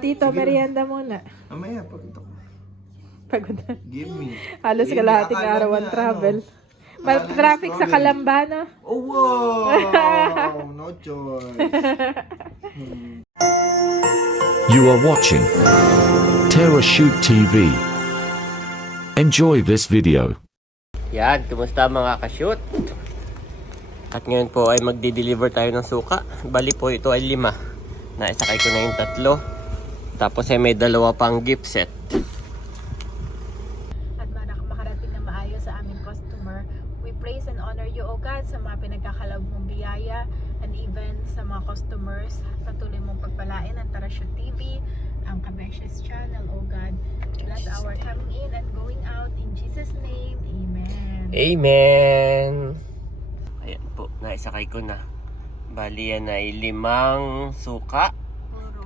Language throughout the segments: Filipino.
Tito, Sige na. merienda muna. Mamaya, pakita ko. Pagod na. Give me. Halos Give me. kalahating Akala araw niya, ang travel. Wala na Traffic sa strawberry. Kalamba, no? Oh, wow! No choice. You are watching TerraShoot TV. Enjoy this video. Yan, kumusta mga ka-shoot? At ngayon po ay magdi-deliver tayo ng suka. Bali po ito ay 5. Naisakay ko na yung 3. Tapos ay may 2 pang gift set. At makarating na maayos sa aming customer. We praise and honor you, O God, sa mga pinagkakalab mong biyaya and even sa mga customers. Patuloy mong pagpalain ang TerraShoot TV, ang Kabeshes channel, O God. Bless our coming in and going out in Jesus' name. Amen. Amen! Ayan po, naisakay ko na. Bali yan ay 5 suka Puro.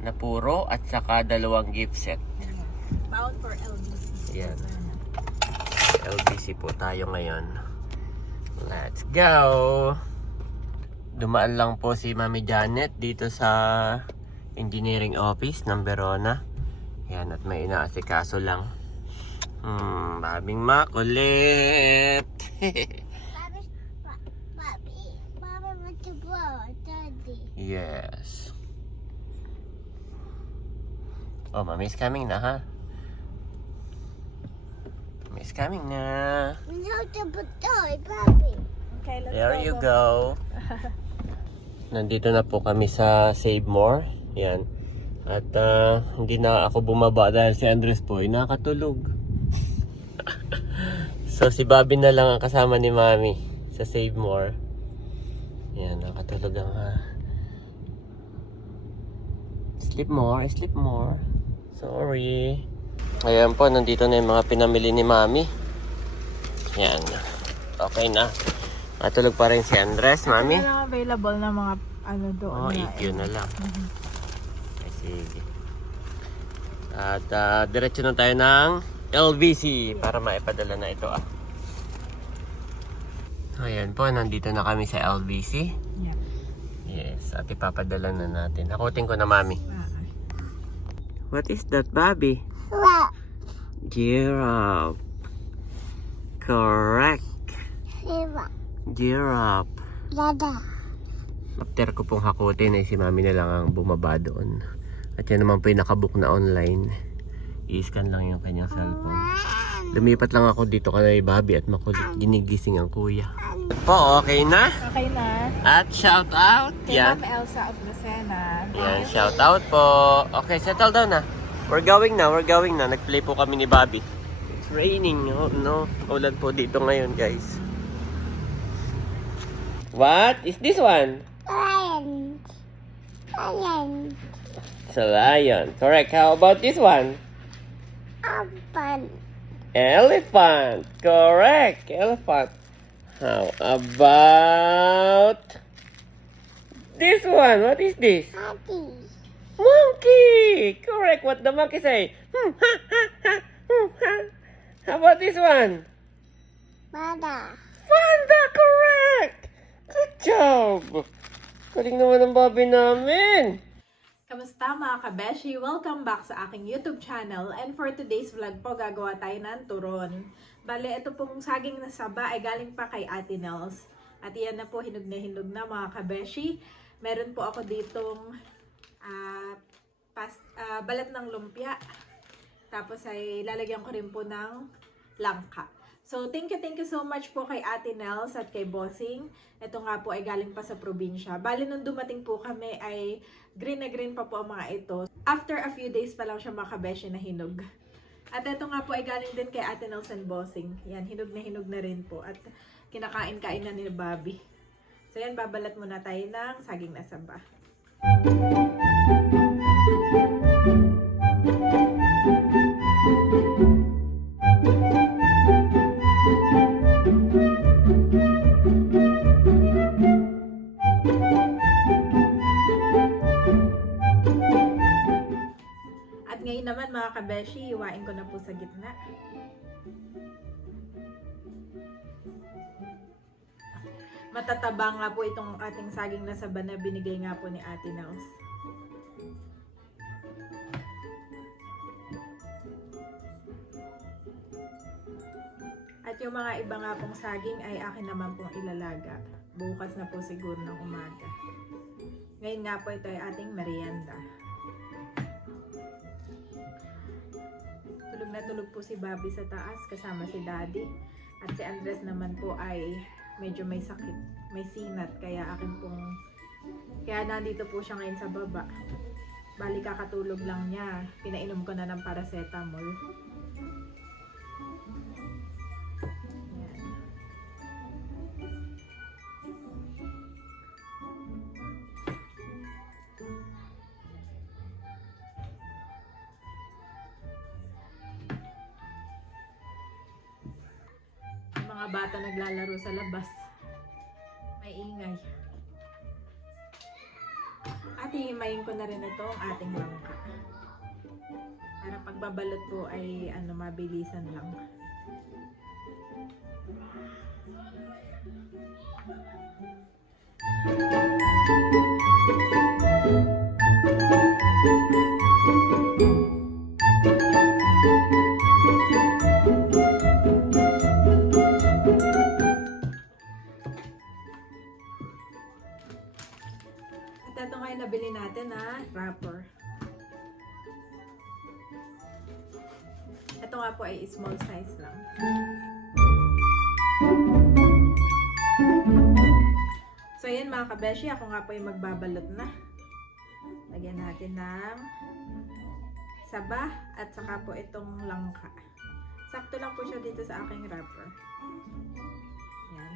na puro at saka 2 gift set. Bound for LBC. Yan. LBC po tayo ngayon. Let's go! Dumaan lang po si Mami Janet dito sa engineering office ng Verona. Yan, at may inaasikaso lang. Babing makulit. Mama went to blow, Daddy. Yes. Oh, Mami's coming na, ha? Mami's coming na. We have to put toy, Papi. Okay, let's There go. you go. Nandito na po kami sa Save More. Yan. At hindi na ako bumaba dahil si Andres po ay nakatulog. So si Bobby na lang ang kasama ni Mami sa Save More. Yan, nakatulog ang sleep more, sleep more. Sorry. Ayan po, nandito na yung mga pinamili ni Mami. Yan. Okay na. Matulog pa rin si Andres, Mami. Ano lang available na mga ano doon. Oh, na, EQ na lang. Ay, sige. At diretso na tayo ng LVC para maipadala na ito. Ayan po, nandito na kami sa LVC. Yeah. Yes, at ipapadala na natin. Hakutin ko na, Mami. What is that, Bobby? What? Giraffe. Correct. Siva. Giraffe. Dada. After ko pong hakutin ay si Mami na lang ang bumaba doon. At yan naman po yung nakabook na online. I-scan lang yung kanyang cellphone. Lumipat lang ako dito kay Bobby at makulit ginigising ang kuya. Po, okay na? Okay na. At shout out. Kay Yan. Ma'am Elsa of Lucena. Yan, shout out po. Okay, settle down na. We're going na. Nag-play po kami ni Bobby. It's raining. Oh, no. Ulan po dito ngayon, guys. What is this one? Lion. Lion. It's a lion. Correct. How about this one? Open. Elephant. Correct. Elephant. How about this one? What is this? Daddy. Monkey. Correct. What the monkey say? How about this one? Mada. Panda. Correct. Good job. Galing naman ang Bobby namin. Kamusta mga kabeshi? Welcome back sa aking YouTube channel. And for today's vlog po, gagawa tayo ng turon. Bale, ito pong saging na saba ay galing pa kay Ate Nels. At iyan na po, hinog na mga kabeshi. Meron po ako ditong balat ng lumpia. Tapos ay lalagyan ko rin po ng langka. So, thank you so much po kay Ate Nels at kay Bossing. Ito nga po ay galing pa sa probinsya. Bali, nung dumating po kami ay green na green pa po ang mga ito. After a few days pa lang siya makabeshi na hinog. At ito nga po ay galing din kay Ate Nels and Bossing. Yan, hinog na rin po. At kinakain-kain na ni Bobby. So yan, babalat muna tayo ng saging na saba. At ngayon naman mga kabeshi, hiwain ko na po sa gitna. Matataba nga po itong ating saging na saba na binigay nga po ni Ate Nels. yung mga iba nga pong saging ay akin naman pong ilalaga. Bukas na po siguro ng umaga. Ngayon nga po ito ay ating merienda. Tulog na tulog po si Bobby sa taas kasama si Daddy. At si Andres naman po ay medyo may sakit, may sinat. Kaya nandito po siya ngayon sa baba. Bali kakatulog lang niya. Pinainom ko na ng paracetamol. Yan. Mga bata naglalaro sa labas. May ingay. At hihimayin ko na rin ito ang ating langka. Para pagbabalot po ay mabilisan lang. At ito nga yung nabili natin na wrapper. Ito nga po ay small size lang. So yan mga kabeshi, ako nga po yung magbabalot na. Lagyan natin ng saba at saka po itong langka. Sakto lang po siya dito sa aking wrapper. Yan.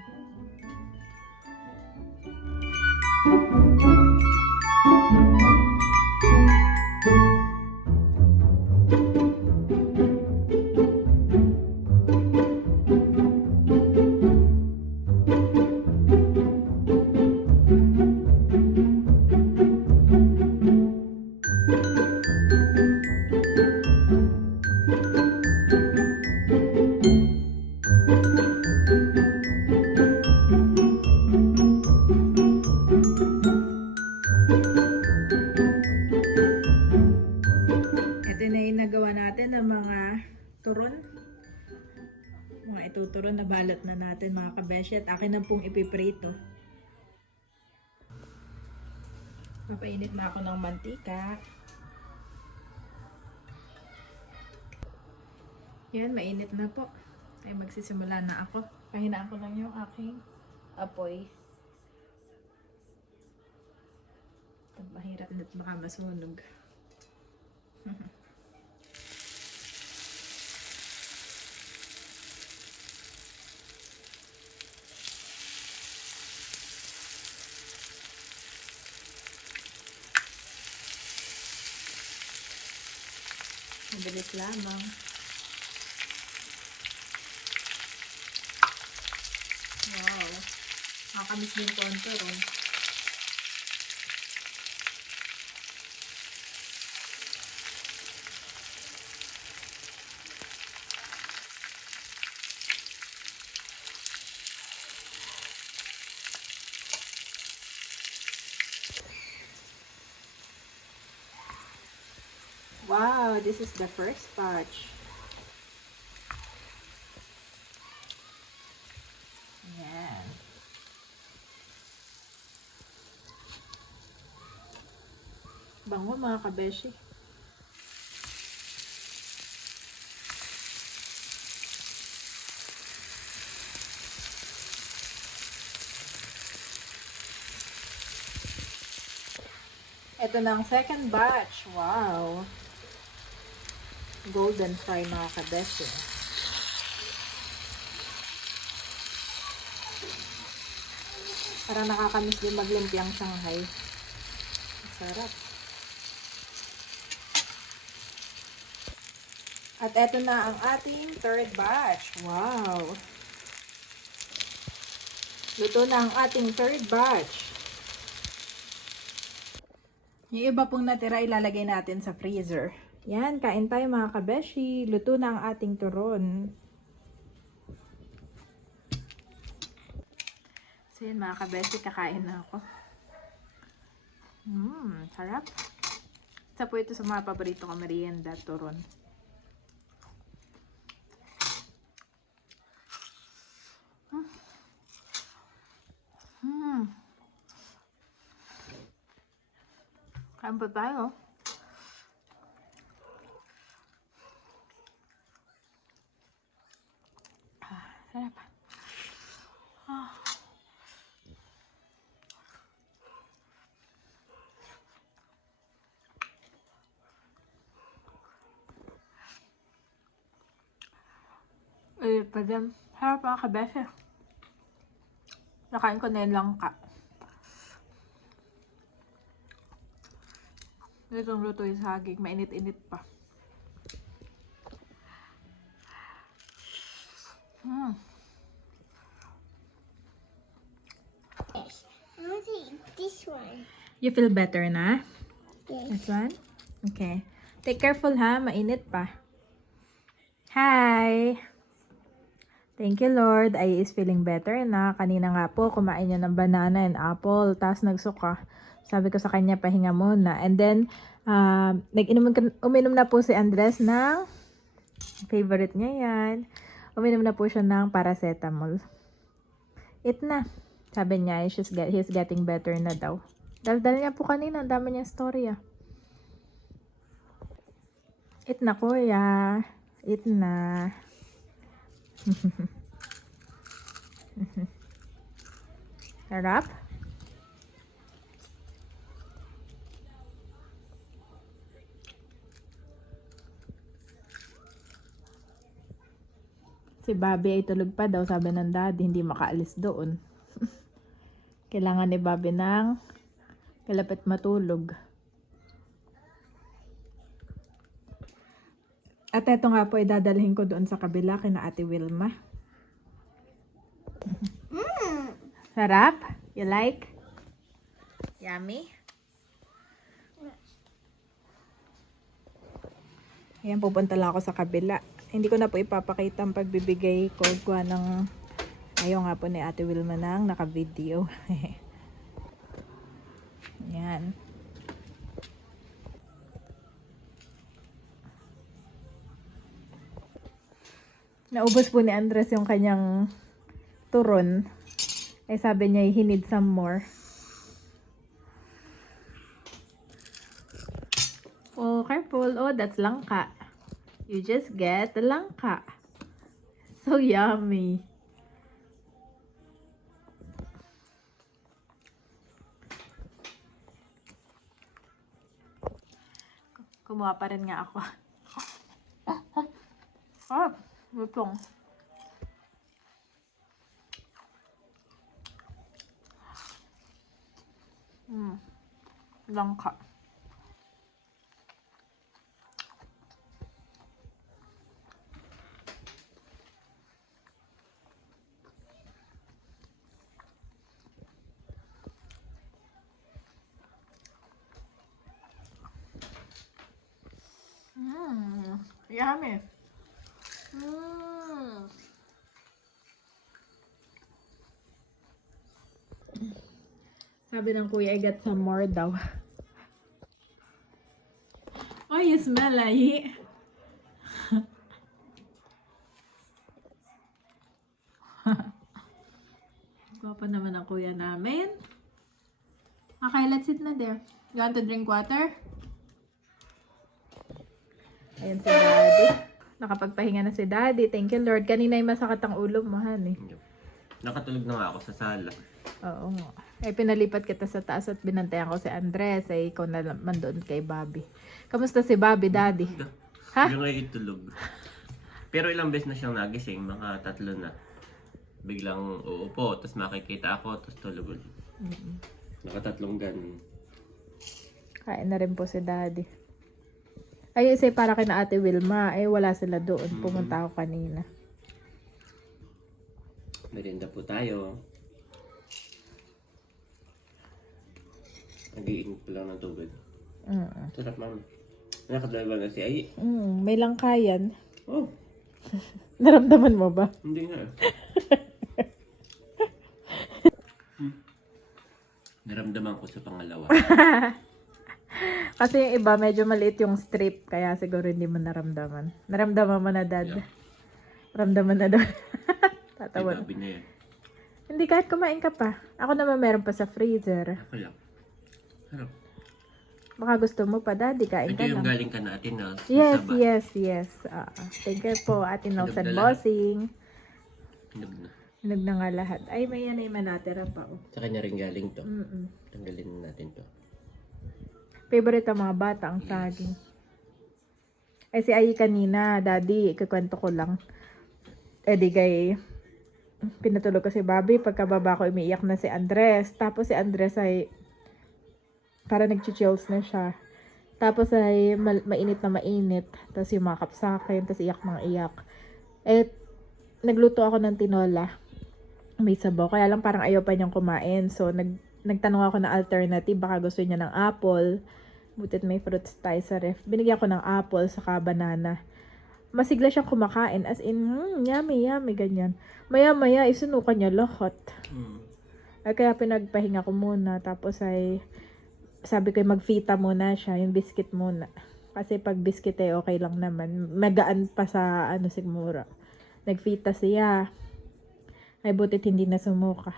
Ito na yung nagawa natin ng mga turon. Mga ituturon na balot na natin mga kabeshi at akin na pong ipiprito. Papainit na ako ng mantika. Yan, mainit na po. Ay magsisimula na ako. Pahinaan ko lang yung aking apoy. Mahirap na baka masunog. Mabilis lamang. Wow. Nakakamiss din po ang turon. Wow, this is the first batch. Yan. Bango mga kabeshi. Ito na ang second batch. Wow. Golden fry mga kabeshi. Parang nakakamiss din maglimpiang Shanghai. Sarap. At eto na ang ating third batch. Wow. Luto na ang ating third batch. Yung iba pong natira ilalagay natin sa freezer. Yan, kain tayo mga kabeshi. Luto na ang ating turon. So yun mga kabeshi, kakain na ako. Sarap. Isa po ito sa mga paborito ko merienda, turon. Kain pa tayo. Sarap. Pa din. Harap mga kabese. Nakain ko na yung langka. Itong luto yung saging. Mainit-init pa. I want to eat this one. You feel better na? Yes. This one? Okay. Take careful ha. Mainit pa. Hi! Thank you, Lord. Ay is feeling better na. Kanina nga po, kumain niya ng banana and apple. Tapos nagsuka. Sabi ko sa kanya, pahinga muna. And then, uminom na po si Andres ng favorite niya yan. Uminom na po siya ng paracetamol. Eat na. Sabi niya, he's getting better na daw. Daldal niya po kanina. Ang dami niyang storya. Eat na, kuya. Eat na. Sarap? Si Bobby ay tulog pa daw, sabi ng daddy, hindi makaalis doon. Kailangan ni Bobby ng kalapit matulog. At eto nga po, idadalhin ko doon sa kabila kina Ate Wilma. Sarap? You like? Yummy? Ayan, pupunta lang ako sa kabila. Hindi ko na po ipapakita ang pagbibigay ko ng ayaw nga po ni Ate Wilma nang naka-video. Ayan. Naubos po ni Andres yung kanyang turon. Eh sabi niya, he needs some more. Oh, careful. Oh, that's langka. You just get the langka. So yummy. Kumuha pa rin nga ako. Ah, lutong. Langka. Yummy. Sabi ng kuya, I got some more daw. Oh, you smell like Gwapa naman ang kuya namin. Okay, let's sit na there. You want to drink water? Ayan si Daddy. Nakapagpahinga na si Daddy. Thank you, Lord. Kanina yung masakit ang ulo mo, han eh. Nakatulog na nga ako sa sala. Oo nga. Eh, pinalipat kita sa taas at binantayan ko si Andres. Eh, ikaw na naman doon kay Bobby. Kamusta si Bobby, Daddy? Ha? Biglang ay itulog. Pero ilang beses na siyang nagising, mga 3 na. Biglang uupo, tapos makikita ako, tapos tulog ulit. Nakatatlong ganun. Kain na rin po si Daddy. Ay, isa para kina Ate Wilma. Eh, wala sila doon. Pumunta ako kanina. Merienda po tayo. Nag-iinit po lang ng tubig. Sarap, ma'am. Nakadalawa na si Ay. May langkayan. Oh, Naramdaman mo ba? hindi nga. Naramdaman ko sa pangalawa. Kasi yung iba, medyo maliit yung strip. Kaya siguro hindi mo naramdaman. Naramdaman mo na, Dad. Yeah. Naramdaman na daw. Ay, Tatawa. babi na yan. Hindi, kahit kumain ka pa. Ako naman meron pa sa freezer. Ako lang. Harap. Baka gusto mo pa, Daddy. Kain Ito ka yung lang. galing ka natin na Yes, saba. yes. Thank you po, Ate Nels Hinog and na lahat. Bossing. Hinog na. Hinog na nga lahat. Ay, may yan ay manatira pa. Oh. Sa kanya rin galing to. Mm-mm. Tanggalin na natin to. Favorite ang mga bata, ang saging. Eh, si Ai kanina, Daddy, ikakwento ko lang. Eh, di kay pinatulog ko si Bobby. Pagkababa ko, umiiyak na si Andres. Tapos si Andres ay para nag-chills na siya. Tapos ay mainit na mainit. Tapos yumakap sa akin. Tapos iyak ng iyak. Eh, nagluto ako ng tinola. May sabaw. Kaya lang parang ayaw pa niyang kumain. So, nagtanong ako ng alternative. Baka gusto niya ng apple. Butit may fruits tayo sa ref. Binigyan ko ng apple saka banana. Masigla siyang kumakain. As in, yummy, ganyan. Maya-maya, isunukan niya lahat. Ay, kaya pinagpahinga ko muna. Tapos ay, sabi ko mag-fita muna siya. Yung biscuit muna. Kasi pag biscuit ay okay lang naman. Magaan pa sa sigmura. Nag-fita siya. Ay, butit hindi na sumuka.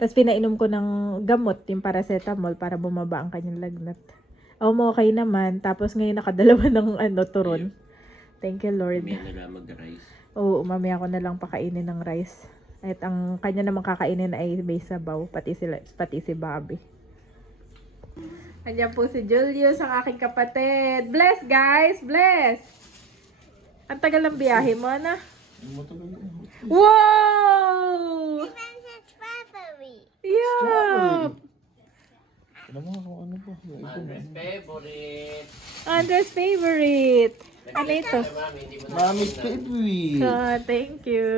Tapos pinainom ko ng gamot, yung paracetamol, para bumaba ang kanyang lagnat. Okay naman. Tapos ngayon nakadalawa ng turon. Thank you, Lord. May na lang mag-rice. Oo, mamaya ko na lang pakainin ng rice. At ang kanya naman kakainin ay may sabaw, pati si Bobby. Andiyan po si Julius, ang aking kapatid. Bless, guys! Bless! Ang tagal ng biyahe mo, na? Wow! Princess Strawberry. Yeah! Alam mo kung ano ba? Andres favorite. Andres favorite. Ano ito? Mami, hindi mo na Mommy's favorite. Thank you.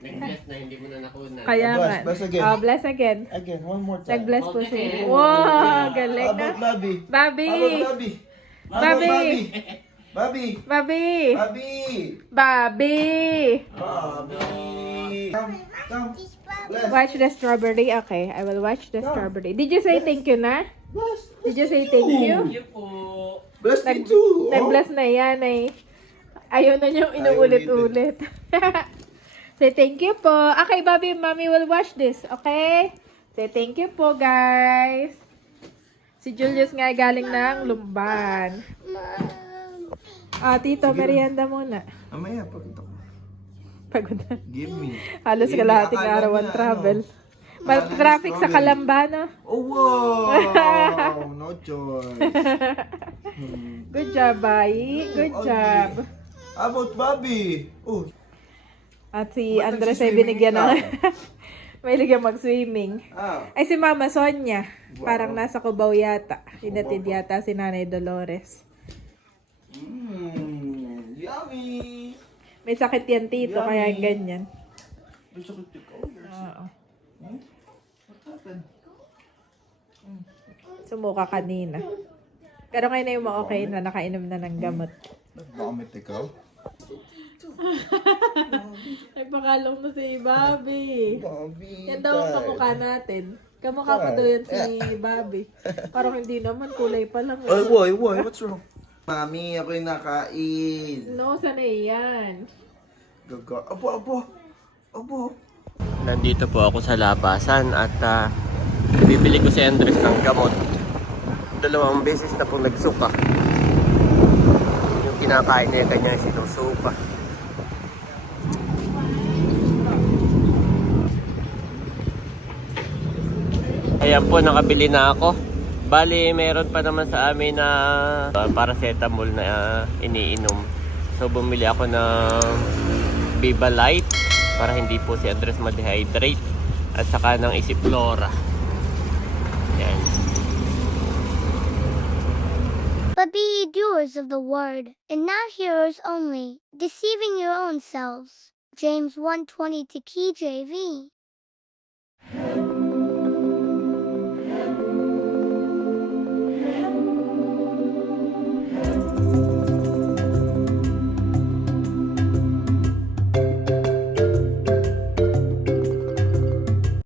nag-bless na hindi mo na nakunan. Kaya nga. Bless again. Bless again. Again, one more time. Nag-bless po si... Okay. Wow! Galing How na. about Bobby? Bobby! How about Bobby? How about Bobby! Bobby? Bobby! Bobby! Bobby! Bobby! Come. Bless. Watch the strawberry. Okay, I will watch the strawberry. Did you say thank you na? Bless. Did you say thank you? Thank you po. Bless me too. Nag-bless na yan ay ayaw na niyong inuulit-ulit. Say thank you po. Okay, Bobby, Mommy will watch this. Okay? Say thank you po, guys. Si Julius nga galing ng Lumban. Tito, merienda muna. Mamaya, pakita ko. Pagod na. Give me. Halos Give me. kalahating Akala araw niya, ang travel. Banana Traffic sa strawberry. Kalamba, no? Oh, wow! No choice. Good job, Bai. Good Oh, job. How about Bobby? Oh, At si Ba't Andres ay nagsiswimming binigyan ng... ka? May ligyan mag-swimming. ah. Ay, si Mama Sonia. Wow. Parang nasa Cubao yata. Hinatid yata si Nanay Dolores. Yummy! May sakit yan, Tito, Yummy. kaya ganyan. Gusto ko ito. Oo. What happened? Sumuka kanina. Pero ngayon na yung okay na, nakainom na ng gamot. Nag-vomit ikaw? Nagpakalong na si Bobby. Bobby! Yan daw ang kamukha natin. Kamukha pa daw yan si Bobby. Parang hindi naman, kulay pa lang. Oy, boy, what's wrong? Mami, ako yung nakain. No, sanay yan. Gaga. Abo. Nandito po ako sa labasan at bibili ko si Andres ng gamot. 2 beses na pong nagsuka. Yung kinakain niya kanya sinusuka. Ayan po, nakabili na ako. Bali, meron pa naman sa amin na paracetamol na iniinom. So, bumili ako ng Viva Light para hindi po si Andres ma-dehydrate. At saka ng Isiflora. Yan. But be ye doers of the word, and not hearers only, deceiving your own selves. James 1:20 to KJV.